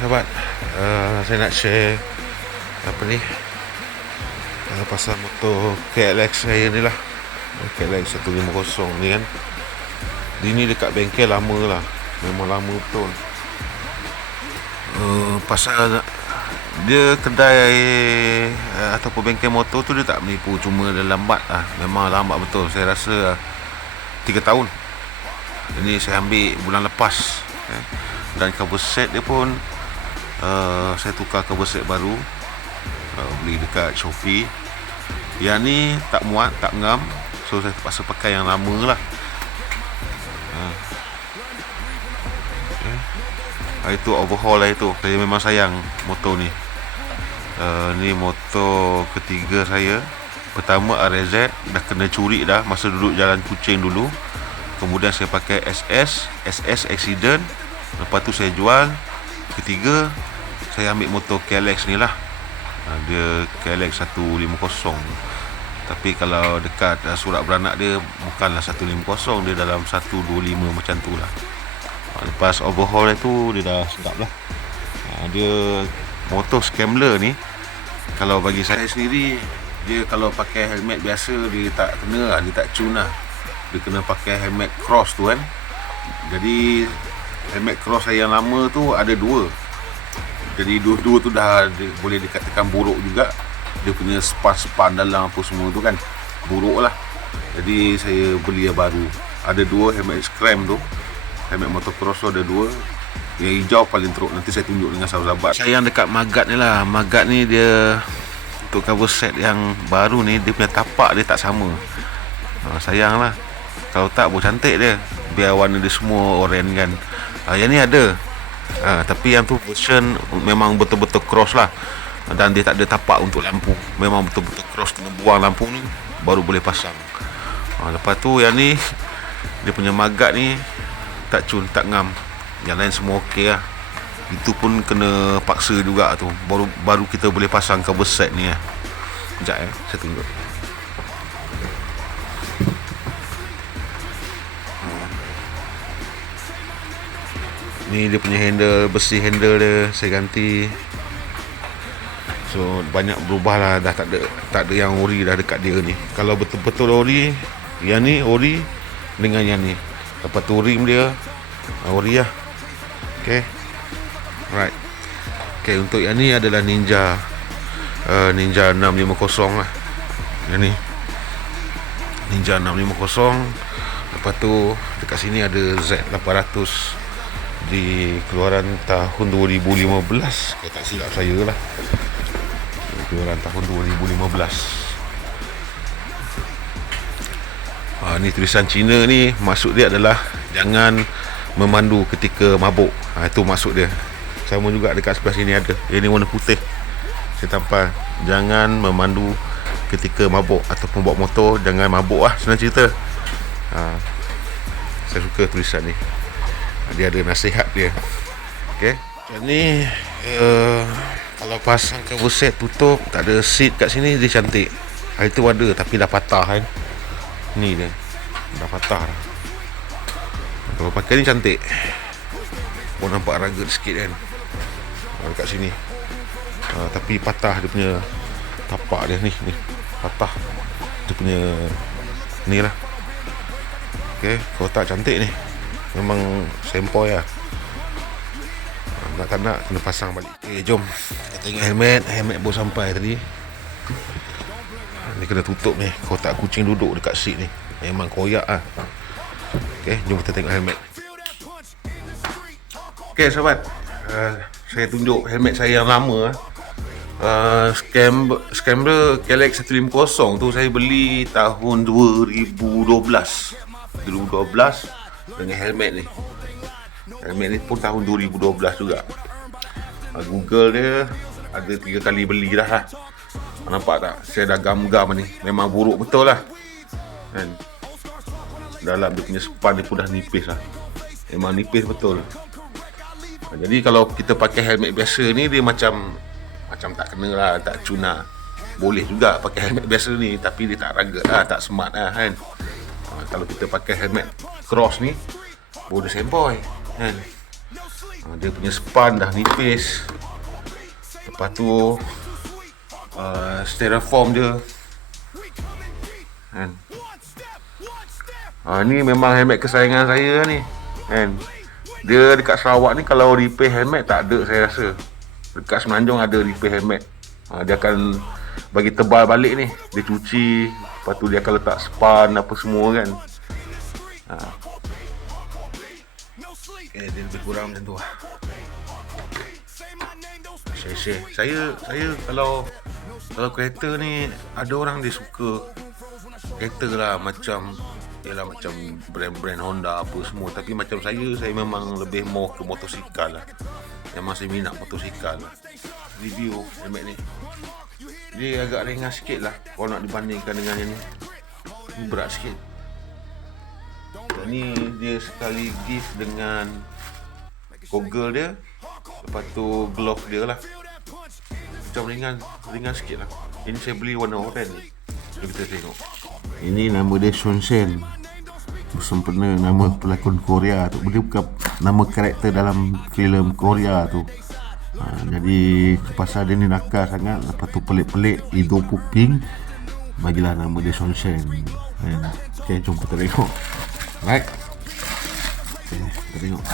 Sahabat, saya nak share apa ni, pasal motor KLX saya ni lah. KLX 150 ni kan. Dia ni dekat bengkel lama lah, memang lama betul. Pasal dia kedai ataupun bengkel motor tu dia tak menipu, cuma dia lambat lah. Memang lambat betul. Saya rasa 3 tahun. Ini saya ambil bulan lepas, dan cover set dia pun saya tukar cover set baru, beli dekat Shopee. Yang ni tak muat, tak ngam, so saya terpaksa pakai yang lama lah. Itu overhaul lah itu. Saya memang sayang motor ni. Ni motor ketiga saya. Pertama RZ dah kena curi dah masa duduk Jalan Kuching dulu. Kemudian saya pakai SS accident. Lepas tu saya jual. Ketiga saya ambil motor KLX ni lah. Dia KLX 150. Tapi kalau dekat surat beranak dia bukanlah 150, dia dalam 125 macam tu lah. Lepas overhaul tu dia dah sedap lah. Dia motor Scrambler ni, kalau bagi saya sendiri, dia kalau pakai helmet biasa dia tak kena lah, dia tak tune lah. Dia kena pakai helmet cross tu kan. Jadi helmet cross saya yang lama tu ada dua. Jadi dua-dua tu dah boleh dikatakan buruk juga. Dia punya span dalam apa semua tu kan buruk lah. Jadi saya beli yang baru. Ada dua helmet Scram tu. Helmet motocross tu ada dua. Yang hijau paling teruk. Nanti saya tunjuk dengan sahabat-sahabat. Saya yang dekat Magat ni lah. Magat ni dia untuk cover set yang baru ni, dia punya tapak dia tak sama. Sayang lah. Kalau tak boleh cantik dia. Biar warna dia semua oranye kan. Yang ni ada. Tapi yang tu version memang betul-betul cross lah. Dan dia tak ada tapak untuk lampu. Memang betul-betul cross, kena buang lampu ni baru boleh pasang. Lepas tu yang ni, dia punya Magat ni tak cun, tak ngam. Yang lain semua okey lah. Itu pun kena paksa juga tu. Baru kita boleh pasang cover set ni lah. Sekejap saya tunjuk. Ni dia punya handle, bersih handle dia, saya ganti. So banyak berubah lah, dah tak ada yang ori dah dekat dia ni. Kalau betul-betul ori, yang ni ori dengan yang ni. Lepas tu rim dia ori lah. Okay, right. Okay, untuk yang ni adalah Ninja 650 lah. Yang ni Ninja 650. Lepas tu dekat sini ada Z800 di keluaran tahun 2015, kalau tak silap saya lah, keluaran tahun 2015. Ni tulisan Cina ni, maksud dia adalah jangan memandu ketika mabuk. Itu maksud dia. Sama juga dekat sebelah sini ada. Ini warna putih, saya tampal, jangan memandu ketika mabuk ataupun bawa motor jangan mabuk lah, senang cerita. Saya suka tulisan ni. Dia ada nasihat dia. Okay. Ni kalau pasang cover set tutup, tak ada seat kat sini, dia cantik. Itu ada tapi dah patah kan. Ni dia dah patah dah. Kalau pakai ni cantik. Pun nampak rugged sikit kan dekat sini. Tapi patah dia punya tapak dia ni patah. Dia punya ni lah. Okay. Kalau tak cantik ni, memang sempoi lah. Nak tak nak kena pasang balik. Okay, jom kita tengok helmet baru sampai tadi. Ni kena tutup ni. Kotak kucing duduk dekat seat ni, memang koyak lah. Okay, jom kita tengok helmet. Okay sahabat, saya tunjuk helmet saya yang lama. Scrambler KLX 150 tu saya beli tahun 2012 dengan helmet ni. Helmet ni pun tahun 2012 juga. Google dia ada 3 kali beli dah lah. Nampak tak? Saya dah gam-gam ni. Memang buruk betul lah kan? Dalam dia punya span dia pun dah nipis lah. Memang nipis betul. Jadi kalau kita pakai helmet biasa ni, dia macam tak kena lah, tak cuna. Boleh juga pakai helmet biasa ni, tapi dia tak rugged lah, tak smart lah kan. Kalau kita pakai helmet cross ni, boleh sempoi kan. Dia punya span dah nipis. Lepas tu styrofoam dia kan. Ni memang helmet kesayangan saya ni kan. Dia dekat Sarawak ni kalau repair helmet tak ada saya rasa. Dekat Semenanjung ada repair helmet. Dia akan bagi tebal balik ni. Dia cuci, lepas tu dia akan letak span apa semua kan. Dia lebih kurang macam tu lah. Share. Saya kalau kereta ni ada orang dia suka kereta lah, macam brand-brand Honda apa semua. Tapi macam saya memang lebih more ke motosikal lah. Memang saya minat motosikal lah. Review helmet ni, dia agak ringan sikit lah kalau nak dibandingkan dengan yang ni. Ni berat sikit. Ni dia sekali gift dengan goggle dia, lepas tu glove dia lah. Macam ringan sikit lah. Ini saya beli warna oranye. Kita tengok. Ini nama dia Sean Shen, bersempena nama pelakon Korea tu. Dia bukan nama karakter dalam filem Korea tu. Jadi pasal dia ni nakal sangat, lepas tu pelik-pelik, hidung puping, bagilah nama dia Sean Shen. Okay, jom kita tengok. Right. Okay, kita tengok.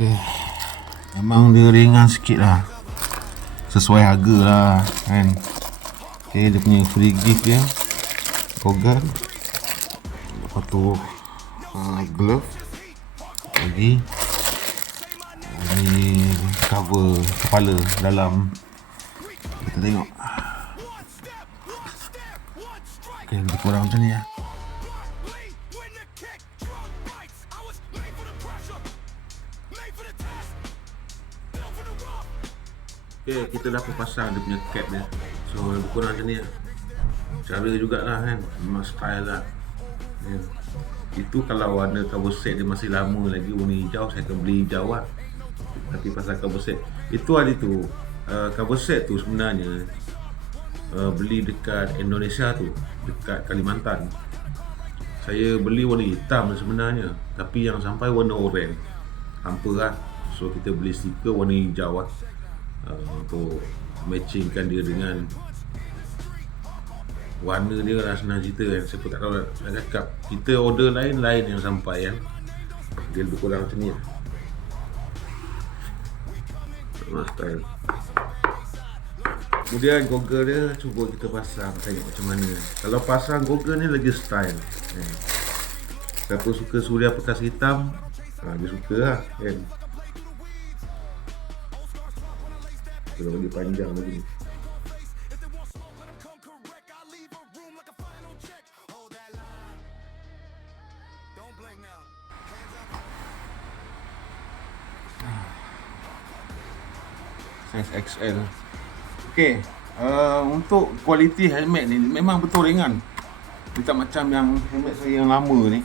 Okay. Memang dia ringan sikit lah, sesuai harga lah kan. Okay, dia punya free gift dia goggle, lepas tu glove lagi, ni cover kepala dalam. Kita tengok. Okay, lebih kurang macam ni lah. Okay, kita dah pasang dia punya cap dia. So lebih kurang macam ni lah. Cara jugalah kan, memang style lah. Itu kalau warna cover set dia masih lama lagi, warna hijau, saya akan beli hijau lah. Tapi pasal cover set itu ada tu, cover set tu sebenarnya beli dekat Indonesia tu, dekat Kalimantan. Saya beli warna hitam sebenarnya, tapi yang sampai warna oranye, hampa lah. So kita beli stiker warna hijau lah, untuk matchingkan dia dengan warna dia lah, senang cerita kan. Saya pun tak tahu nak cakap. Kita order lain yang sampai kan. Dia lebih kurang macam ni lah. Style. Kemudian goggle dia, cuba kita pasang, tengok macam mana. Kalau pasang goggle ni lagi style. Siapa suka Suria Perkasa Hitam, dia suka lah kan. Kalau lagi panjang lagi ni. Size XL. Okay, untuk kualiti helmet ni memang betul ringan. Dia tak macam yang helmet saya yang lama ni.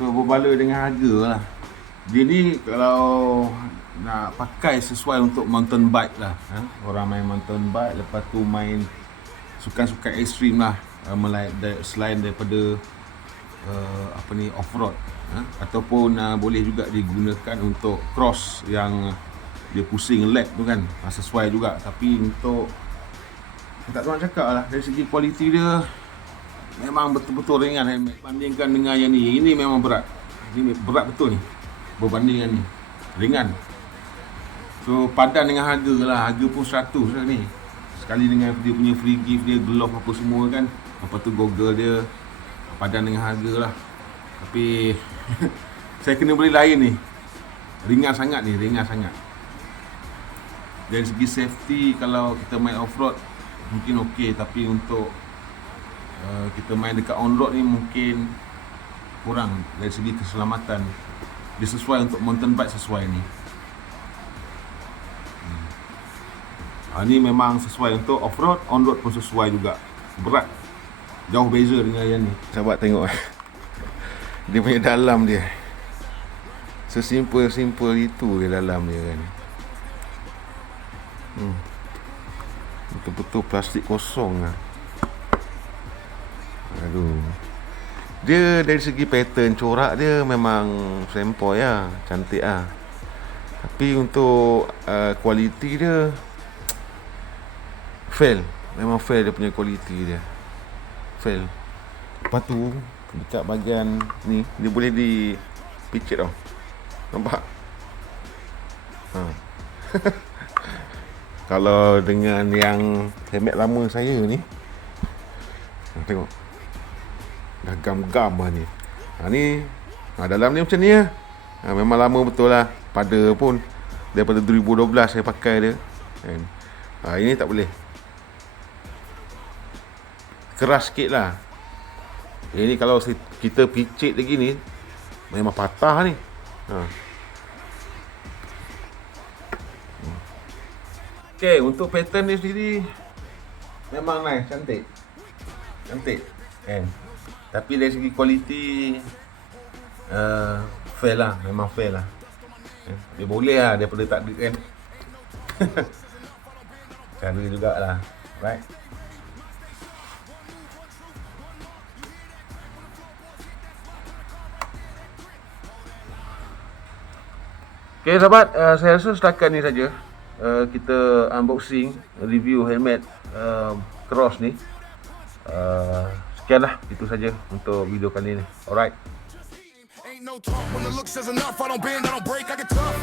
So berbala dengan harga lah. Dia ni kalau nak pakai sesuai untuk mountain bike lah, orang main mountain bike, lepas tu main sukan-sukan ekstrim lah, selain daripada off-road, ataupun boleh juga digunakan untuk cross yang dia pusing lap tu kan, sesuai juga. Tapi untuk, tak tahu nak cakap lah, dari segi kualiti dia memang betul-betul ringan helmet. Bandingkan dengan yang ni, ini memang berat. Ini berat betul ni berbanding dengan ni, ringan. So padan dengan harga lah, harga pun 100 lah ni. Sekali dengan dia punya free gift dia, glove apa semua kan, lepas tu goggle dia, padan dengan harga lah. Tapi saya kena beli lain ni, ringan sangat ni, ringan sangat. Dari segi safety, kalau kita main off-road mungkin okey, tapi untuk kita main dekat on-road ni mungkin kurang dari segi keselamatan. Dia sesuai untuk mountain bike, sesuai ni. Ni memang sesuai untuk off-road, on-road pun sesuai juga. Berat, jauh beza dengan yang ni. Sahabat tengok dia punya dalam dia, sesimpel itu dia dalam dia kan. Betul-betul plastik kosong lah. Dia dari segi pattern corak dia memang sempoi lah, cantik lah. Tapi untuk kualiti dia fail. Memang fail dia punya kualiti dia. Fail. Lepas tu dekat bahagian ni dia boleh dipicit tau. Nampak? Ha. Kalau dengan yang helmet lama saya ni, tengok dah gam-gam lah ni. Ni dalam ni macam ni lah. Memang lama betul lah. Pada pun daripada 2012 saya pakai dia kan. Ini tak boleh. Keras sikit lah. Ini kalau kita picit lagi ni, memang patah ni. Okay, untuk pattern ni sendiri memang nice, cantik kan. Tapi dari segi kualiti fail lah, memang fail lah. Dia boleh lah daripada tak ada kan. Cara jugalah, right? Okay sahabat, saya rasa setakat ni saja kita unboxing review helmet Cross ni. Sekianlah, itu saja untuk video kali ni. Alright. Ain't no talk when the looks is enough. I don't bend, I don't break, I get tough.